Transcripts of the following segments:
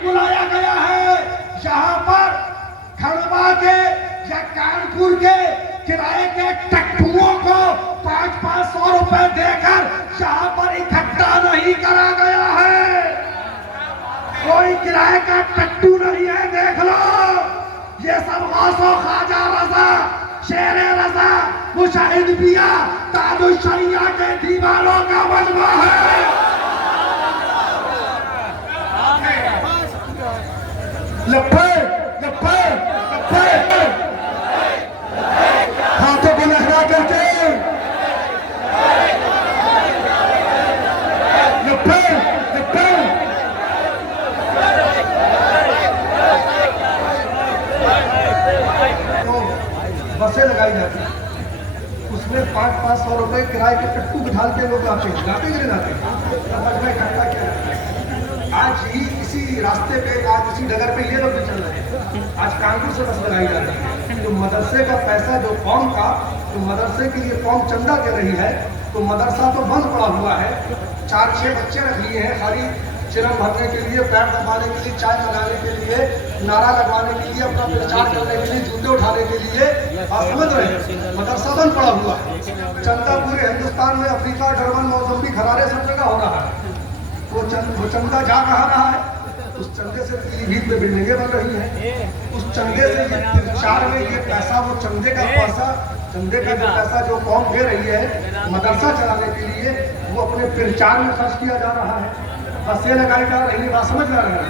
बुलाया गया है। यहाँ पर खंडवा के या कानपुर के किराए के टट्टुओं को 500-500 रुपए देकर यहाँ पर इकट्ठा नहीं करा गया है। कोई किराए का टट्टू नहीं है, देख लो। ये सब गौसो ख्वाजा रजा, शेरे रजा, मुशाहिद बिया, ताजुल शरिया के दीवानों का मजमा है। हाथों को लहरा करके बसें लगाई जाती हैं, उसमें 500-500 रुपए किराए के टट्टू बिठा के लोग आते हैं, जाते गिरे जाते हैं। समझ में इकट्ठा किया आज ही इसी रास्ते पे, आज इसी डगर पे ये लोग भी चल रहे हैं। आज कानपुर से बस लगाई जा रही है। तो मदरसे का पैसा जो कौम का, तो मदरसे के लिए कौम चंदा दे रही है, तो मदरसा तो बंद पड़ा हुआ है। 4-6 बच्चे रख लिए हैं खाली चिरम भरने के लिए, पैर दबाने के लिए, चाय लगाने के लिए, नारा लगवाने के लिए, अपना प्रचार करने के लिए, जूते उठाने के लिए। आप समझ रहे हैं, मदरसा बंद पड़ा हुआ है। चंदा पूरे हिंदुस्तान में, अफ्रीका, डरबन, मौजम्बिक, हरारे सब जगह हो रहा है। वो चंदा जा कहाँ रहा है? उस चंदे से पीलीभीत में बिल्डिंगें बन रही हैं। उस चंदे से ये प्रचार में ये पैसा, वो चंदे का पैसा, चंदे का जो पैसा जो कौम दे रही है मदरसा चलाने के लिए, वो अपने प्रचार में खर्च किया जा रहा है। बसें लगाई जा रही है, बात समझ में आ रही है।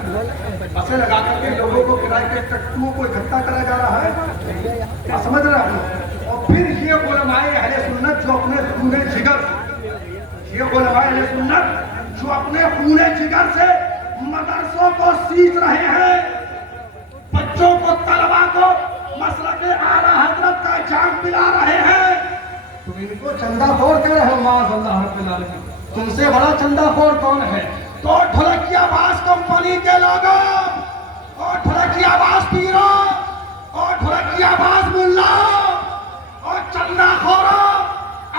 बसें लगा करके लोगों को किराए के टट्टुओं को इकट्ठा करा जा रहा है, बात समझ रहे हैं। और फिर ये उलमाए अहले सुन्नत जो अपने खूने जिगर, ये उलमाए अहले सुन्नत जो अपने खूने जिगर से मदरसों को सींच रहे हैं, बच्चों को, तलबा को मसलक आला हजरत का जाम पिला रहे हैं। तुम इनको चंदाखोर कह रहे हो। माज़अल्लाह रब्बिल आलमीन, तुमसे बड़ा चंदाखोर कौन है? तो ढोलकियाबाज कंपनी के लोगों, और ढोलकियाबाज पीरों, और ढोलकियाबाज मुल्ला, और चंदाखोरों,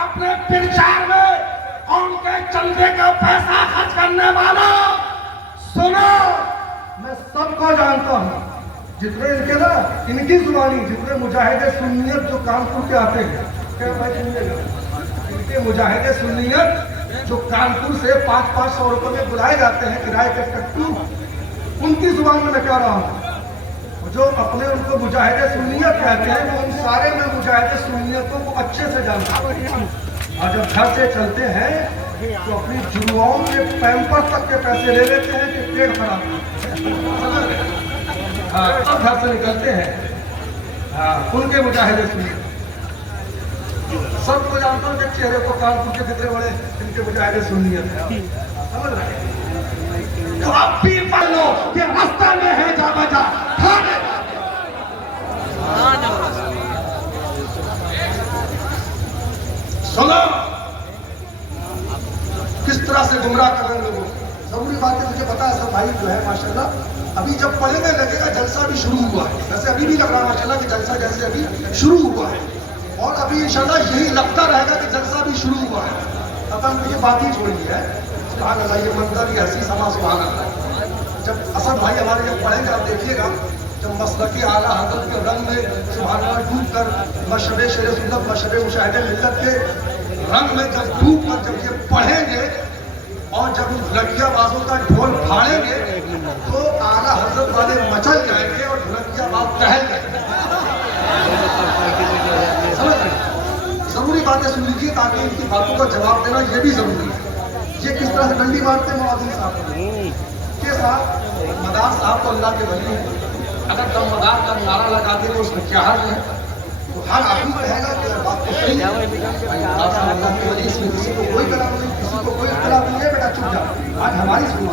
अपने प्रचार में उनके चंदे का पैसा खर्च करने वाला। सुनो, मैं सबको जानता हूँ, जितने इनके ना, इनकी जुबानी, जितने मुजाहिदे सुन्नियत जो कानपुर के आते हैं, क्या भाई सुनिएगा, इनके मुजाहिदे सुन्नियत जो कानपुर से 500-500 रुपए में बुलाए जाते हैं किराए के टट्टू, उनकी जुबान में मैं कह रहा हूँ। जो अपने उनको मुजाहिदे सुन्नियत कहते हैं, वो उन सारे में मुजाहिदे सुन्नियतों को अच्छे से जानता है। और जब घर से चलते हैं तो अपनी जुड़वाओं के पैम्पर्स तक के पैसे ले लेते हैं कि पेट खराब। हाँ, घर से निकलते हैं, हाँ, उनके मुजाहिदे सुनिए। सबको जानता हूँ कि चेहरे को कानपुर के कितने बड़े इनके मुजाहिदे सुनिए, समझ रहे हैं। तो अब भी पढ़ लो कि रास्ता में है जा बजा खाने। सुनो किस तरह से गुमराह कर रहे हैं लोगों को। जरूरी बात है, मुझे पता है सब भाई जो है माशाल्लाह अभी जब पढ़ने लगेगा जलसा भी शुरू हुआ है। वैसे अभी भी लग रहा है माशाल्लाह कि जलसा जैसे अभी शुरू हुआ है, और अभी इंशाल्लाह यही लगता रहेगा कि जलसा भी शुरू हुआ है। अब हम ये बात ही छोड़ी है, सुभान अल्लाह, ये मंजर भी ऐसी समा, सुभान अल्लाह। जब असद भाई हमारे जब पढ़ेंगे, आप देखिएगा, जब मसलकी आला हज़रत के रंग में सुभान अल्लाह डूब कर, मशहबे शेर सुन्नत, मशहबे मुशाहिदे मिल्लत के रंग में जब डूब कर जब ये पढ़ेंगे, और जब उन ढोलकियाबाजों का ढोल फाड़ेंगे, तो आला हज़रत वाले मचल जाएंगे और ढोलकियाबाज टहल जाएंगे। समझ रहे? जरूरी बातें सुन लीजिए, ताकि इनकी बातों का जवाब देना ये भी जरूरी है। ये किस तरह से डंडी मारते हैं मौलाना साहब के साथ। मदार साहब तो अल्लाह के वली हैं, अगर दम मदार का नारा लगा दे तो उसमें क्या हर्ज है? तो हर आदमी कहेगा कि बात तो सही है, अल्लाह के वली, इसमें किसी को कोई कलाम नहीं, किसी को कोई इख्तिलाफ नहीं है, बेटा चुप जाओ। आज हमारी सुनो,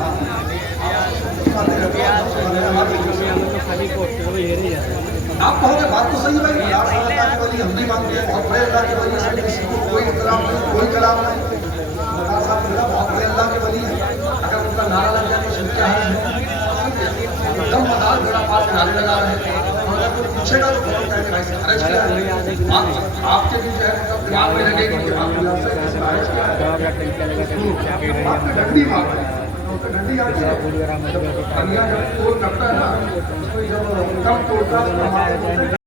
आप कहोगे बात तो सही भाई, अल्लाह के वली हम भी मानते हैं, बहुत बड़े अल्लाह के वली हैं, किसी को कोई इख्तिलाफ नहीं, कोई कलाम नहीं। मदार साहब मेरा बहुत बड़े अल्लाह के वली है, अगर उनका नारा लग जाए तो क्या है? दम मदार बेड़ा पास नारे लगा रहे हैं, और अगर कोई पूछेगा तो बहुत कहेंगे भाई से खर्च किया है। आपके भी जो है मतलब दिमाग में लगेगी कि आपने आपसे खर्च किया है, आपने डंडी मार रहे हैं। तो डंडी आती है, जब कन्या जब तोड़ करता है ना, उसमें जब कम तोड़ता है तो हमारे बोलते हैं